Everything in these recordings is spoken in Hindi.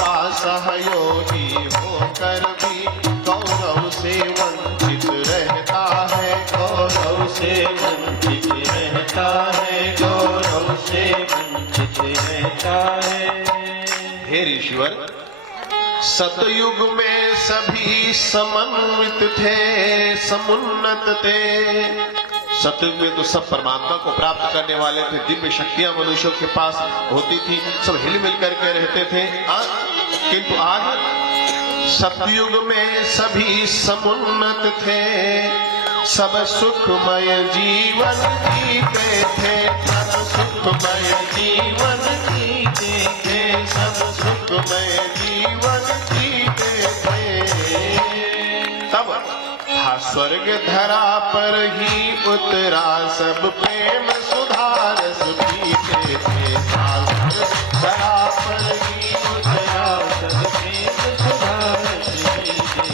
का सहयोगी होकर भी गौरव से वंचित रहता है, गौरव से वंचित रहता है, गौरव से वंचित रहता है। हे ऋषिवर, सतयुग में सभी समन्वित थे, समुन्नत थे। सतयुग में तो सब परमात्मा को प्राप्त करने वाले थे, दिव्य शक्तियां मनुष्यों के पास होती थी, सब हिल मिल करके रहते थे। किंतु आज सतयुग में सभी समुन्नत थे, सब सुखमय जीवन जीते थे, सब सुखमय जीवन जीते थे, सब सुखमय जीवन जीते थे। तब था स्वर्ग धरा पर ही उतरा, सब प्रेम सुधारस पीते थे। धरा पर ही उतरा, सब प्रेम सुधारस पीते थे।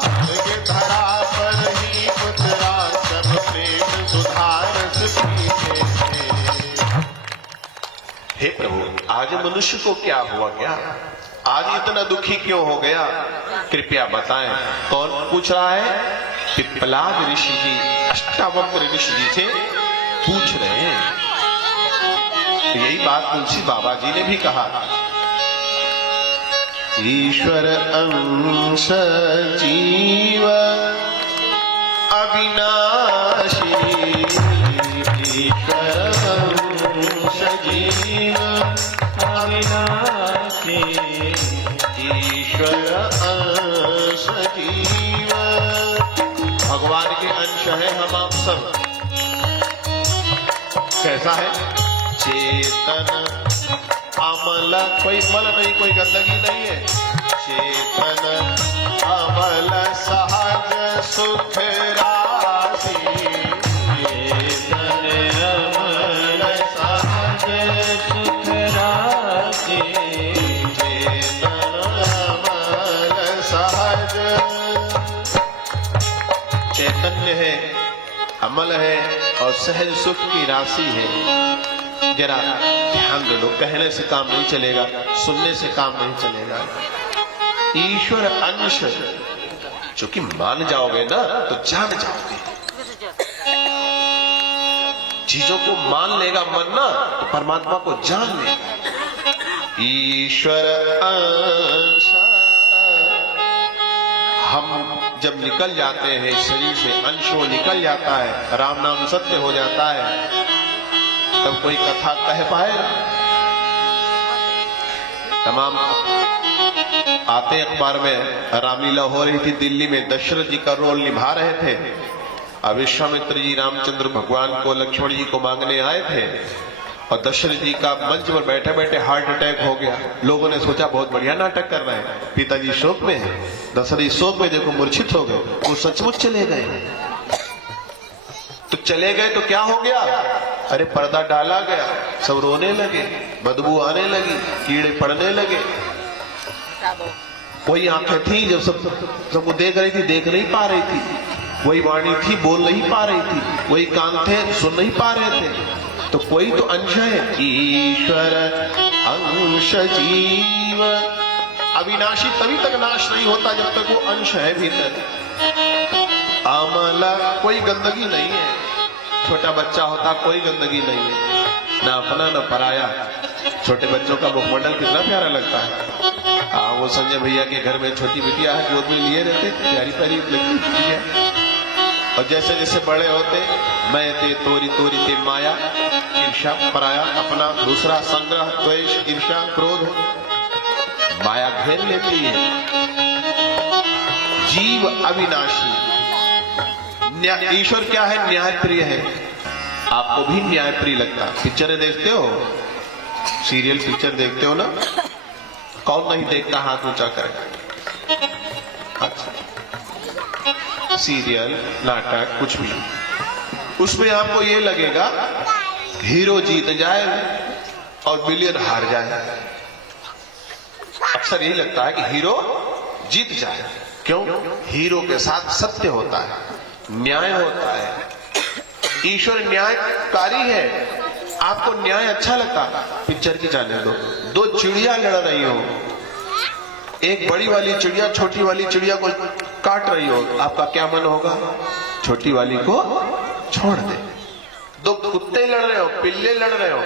स्वर्ग धरा पर ही उतरा, सब प्रेम सुधारस पीते थे। हे प्रभु, आज मनुष्य को क्या हुआ? क्या आज इतना दुखी क्यों हो गया? कृपया बताएं। कौन पूछ रहा है? पिप्पलाद ऋषि जी, अष्टावक्र ऋषि जी से पूछ रहे हैं। तो यही बात तुलसी बाबा जी ने भी कहा, ईश्वर अंश जीव अविनाशी, ईश्वर अंश जीव अविनाशी, ईश्वर अंश जीव। भगवान के अंश है हम आप सब। कैसा है? चेतन अमल, कोई मल नहीं, कोई गंदगी नहीं है। चेतन अमल सहज सुख राशि, चेतन अमल सहज सुख राशि, चेतन अमल सहज। चैतन्य है, अमल है और सहज सुख की राशि है। जरा ध्यान दे लो, कहने से काम नहीं चलेगा, सुनने से काम नहीं चलेगा। ईश्वर अंश, चूंकि मान जाओगे ना तो जान जाओगे। चीजों को मान लेगा मन ना तो परमात्मा को जान लेगा। ईश्वर अंश, हम जब निकल जाते हैं शरीर से, अंश वो निकल जाता है, राम नाम सत्य हो जाता है, तब कोई कथा कह पाएगा? तमाम आते अखबार में रामलीला हो रही थी दिल्ली में, दशरथ जी का रोल निभा रहे थे। अब विश्वामित्र जी रामचंद्र भगवान को, लक्ष्मण जी को मांगने आए थे और दशरथ जी का मंच पर बैठे बैठे हार्ट अटैक हो गया। लोगों ने सोचा बहुत बढ़िया नाटक कर रहे हैं, पिताजी शोक में है। दशरथ जी शोक में देखो मूर्छित हो गए, वो सचमुच चले गए। तो चले गए तो क्या हो गया? अरे पर्दा डाला गया, सब रोने लगे, बदबू आने लगी, कीड़े पड़ने लगे। वही आंखें थी जो सबको देख रही थी, देख नहीं पा रही थी। वही वाणी थी, बोल नहीं पा रही थी। वही कान थे, सुन नहीं पा रहे थे। तो कोई तो अंश है। ईश्वर अंश जीव अविनाशी तभी तक नाश नहीं होता जब तक वो अंश है भीतर। अमल, कोई गंदगी नहीं है। छोटा बच्चा होता, कोई गंदगी नहीं है, ना अपना ना पराया। छोटे बच्चों का मुखमंडल कितना प्यारा लगता है। वो संजय भैया के घर में छोटी बिटिया है, गोद में लिए रहते, प्यारी प्यारी लगती है। और जैसे जैसे बड़े होते, मैं ते तोरी तोरी ते माया, ईर्ष्या पराया, अपना दूसरा संग्रह, द्वेष, ईर्ष्या, क्रोध, माया घेर लेती है। जीव अविनाशी, ईश्वर क्या है? न्याय प्रिय है। आपको भी न्याय प्रिय लगता? पिक्चरें देखते हो, सीरियल पिक्चर देखते हो ना? कौन नहीं देखता? हाथ ऊंचा करेगा। अच्छा, सीरियल, नाटक, कुछ भी, उसमें आपको ये लगेगा हीरो जीत जाए और विलेन हार जाए। अक्सर यही लगता है कि हीरो जीत जाए। क्यों? हीरो के साथ सत्य होता है, न्याय होता है। ईश्वर न्यायकारी है। आपको न्याय अच्छा लगता? पिक्चर की जाने दो, दो चिड़िया लड़ रही हो, एक बड़ी वाली चिड़िया छोटी वाली चिड़िया को काट रही हो, आपका क्या मन होगा? छोटी वाली को छोड़ दे। दो कुत्ते लड़ रहे हो, पिल्ले लड़ रहे हो,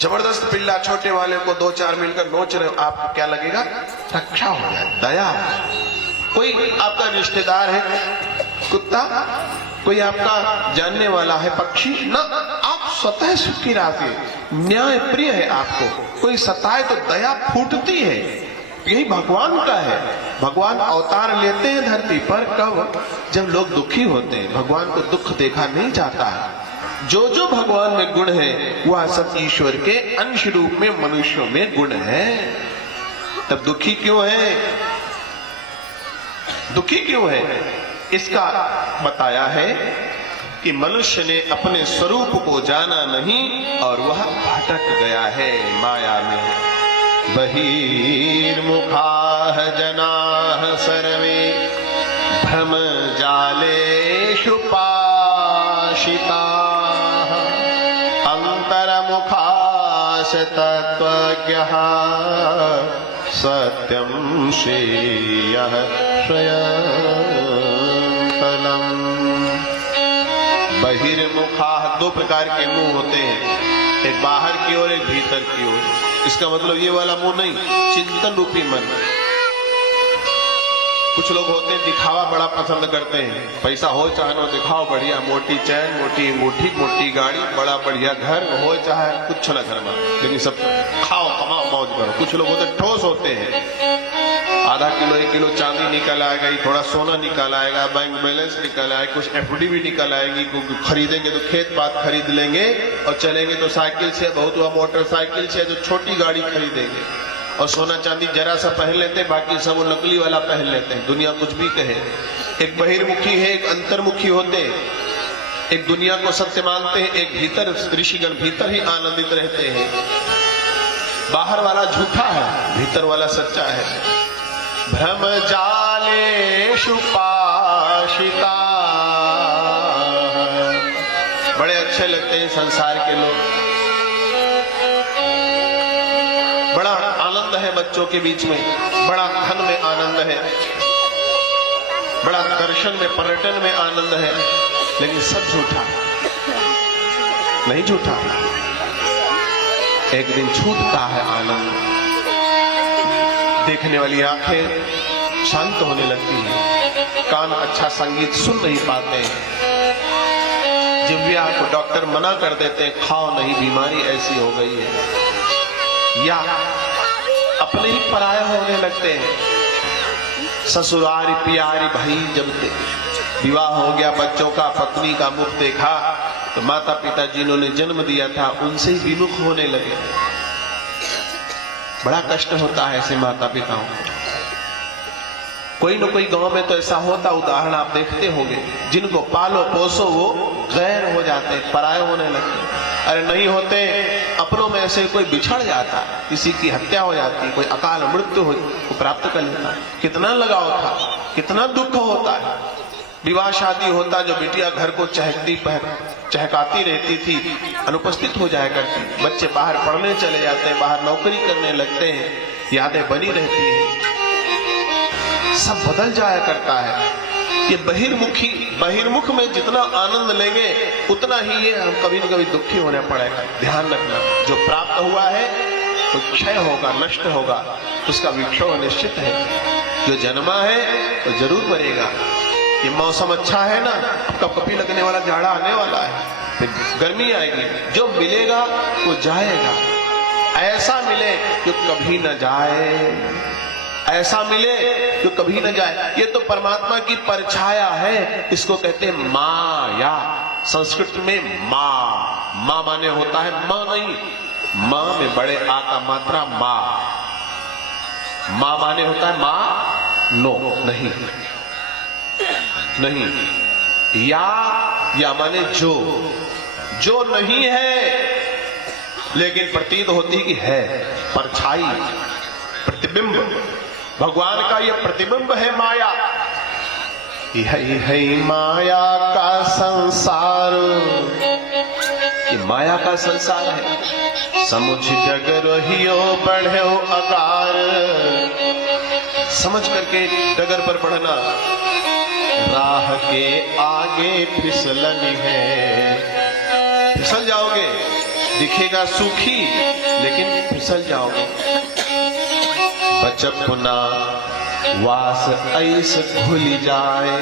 जबरदस्त पिल्ला छोटे वाले को दो चार मिलकर नोच रहे हो, आपको क्या लगेगा? रक्षा हो जाए, दया। कोई आपका रिश्तेदार है कुत्ता, कोई आपका जानने वाला है पक्षी, ना आप स्वतः सुखी रहते, न्याय प्रिय है आपको। कोई सताए तो दया फूटती है। यही भगवान का है। भगवान अवतार लेते हैं धरती पर कब? जब लोग दुखी होते हैं। भगवान को दुख देखा नहीं जाता है। जो जो भगवान में गुण है वह सब ईश्वर के अंश रूप में मनुष्यों में गुण है। तब दुखी क्यों है? दुखी क्यों है? इसका बताया है कि मनुष्य ने अपने स्वरूप को जाना नहीं और वह भटक गया है माया में। बहिर्मुखाः जनाः सर्वे भ्रम जालेषु पाशिताः अंतर्मुखाः तत्त्वज्ञः सत्यं श्रेयः श्रयंतलम्। बहिर्मुखा, दो प्रकार के मुंह होते हैं, एक बाहर की ओर एक भीतर की ओर। इसका मतलब ये वाला मुंह नहीं, चिंतन रूपी मन। कुछ लोग होते हैं दिखावा बड़ा पसंद करते हैं, पैसा हो चाहे ना दिखाओ, बढ़िया मोटी चैन, मोटी अंगूठी, मोटी गाड़ी, बड़ा बढ़िया घर हो चाहे कुछ ना घर में, लेकिन सब खाओ कमाओ मौज करो। कुछ लोग होते ठोस होते हैं, आधा किलो 1 किलो चांदी निकल आएगा, थोड़ा सोना निकल आएगा, बैंक बैलेंस निकल आएगा, कुछ एफडी भी निकल आएगी, खरीदेंगे तो खेत बात खरीद लेंगे और चलेंगे तो साइकिल से, बहुत हुआ मोटरसाइकिल से, जो छोटी गाड़ी खरीदेंगे। और सोना चांदी जरा सा पहन लेते हैं, बाकी सब वो नकली वाला पहन लेते हैं, दुनिया कुछ भी कहे। एक बहिर्मुखी है, एक अंतर्मुखी होते हैं। एक दुनिया को सत्य मानते हैं, एक भीतर, ऋषिगण भीतर ही आनंदित रहते हैं। बाहर वाला झूठा है, भीतर वाला सच्चा है। भ्रम जालेषु पाशिता। बड़े अच्छे लगते हैं संसार के लोग, बड़ा आनंद है बच्चों के बीच में, बड़ा धन में आनंद है, बड़ा दर्शन में, पर्यटन में आनंद है, लेकिन सब झूठा नहीं। झूठा एक दिन छूटता है आनंद। देखने वाली आंखें शांत होने लगती हैं, कान अच्छा संगीत सुन नहीं पाते, जिह्वा को डॉक्टर मना कर देते हैं, खाओ नहीं, बीमारी ऐसी हो गई है। या अपने ही पराये होने लगते हैं। ससुरारी प्यारी भाई, जब विवाह हो गया बच्चों का, पत्नी का मुख देखा तो माता पिता जिन्होंने जन्म दिया था उनसे ही विमुख होने लगे। बड़ा कष्ट होता है ऐसे माता पिताओं को। कोई न कोई गांव में तो ऐसा होता, उदाहरण आप देखते होंगे, जिनको पालो पोसो वो गैर हो जाते, पराये होने लगते। अरे नहीं होते, अपनों में से कोई बिछड़ जाता, किसी की हत्या हो जाती, कोई अकाल मृत्यु को प्राप्त कर लेता, कितना लगाव था, कितना दुख होता है। विवाह शादी होता, जो बिटिया घर को चहकाती रहती थी अनुपस्थित हो जाया करती, बच्चे बाहर पढ़ने चले जाते हैं, बाहर नौकरी करने लगते हैं, यादें बनी रहती हैं, सब बदल जाया करता है। ये बहिर्मुख में जितना आनंद लेंगे उतना ही ये हम कभी न कभी दुखी होने पड़ेगा। ध्यान रखना, जो प्राप्त हुआ है तो क्षय होगा, नष्ट होगा, उसका विक्षोभ निश्चित है। जो जन्मा है तो जरूर मरेगा। ये मौसम अच्छा है ना, कब कभी लगने वाला जाड़ा आने वाला है, फिर गर्मी आएगी, जो मिलेगा वो जाएगा। ऐसा मिले जो कभी न जाए, ऐसा मिले जो कभी न जाए। ये तो परमात्मा की परछाया है, इसको कहते हैं माया। संस्कृत में माँ माने होता है माँ नहीं, माँ में बड़े आ का मात्रा माँ माने होता है माँ, नो नहीं, या माने जो नहीं है लेकिन प्रतीत होती कि है, परछाई, प्रतिबिंब। भगवान का ये प्रतिबिंब है माया। यही है माया का संसार, ये माया का संसार है। समुझ जग रहियो बढ़ो अगार, समझ करके डगर पर बढ़ना। राह के आगे फिसलन है, फिसल जाओगे, दिखेगा सूखी लेकिन फिसल जाओगे। बचपना वास ऐस भूल जाए,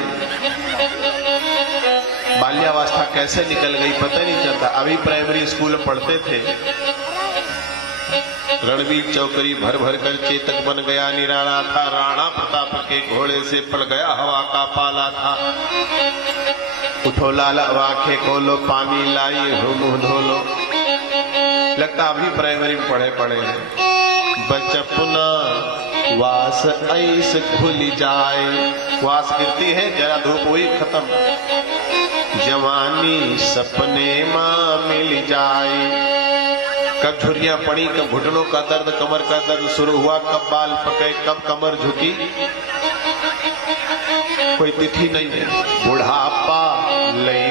बाल्यावस्था कैसे निकल गई पता नहीं चलता। अभी प्राइमरी स्कूल में पढ़ते थे, रणवीर चौकरी भर भर कर चेतक बन गया निराला था, राणा प्रताप के घोड़े से पड़ गया हवा का पाला था। उठो लाला आंखें खोलो, पानी लाई हो मुंह धोलो। लगता अभी प्राइमरी में पढ़े हैं। बचपना वास ऐस भूल जाए, वास गिरती है जरा धूप हुई खत्म। जवानी सपने मां मिल जाए, कब झुर्रियां पड़ी, कब घुटनों का दर्द, कमर का दर्द शुरू हुआ, कब बाल पके, कब कमर झुकी, कोई तिथि नहीं है। बुढ़ापा लई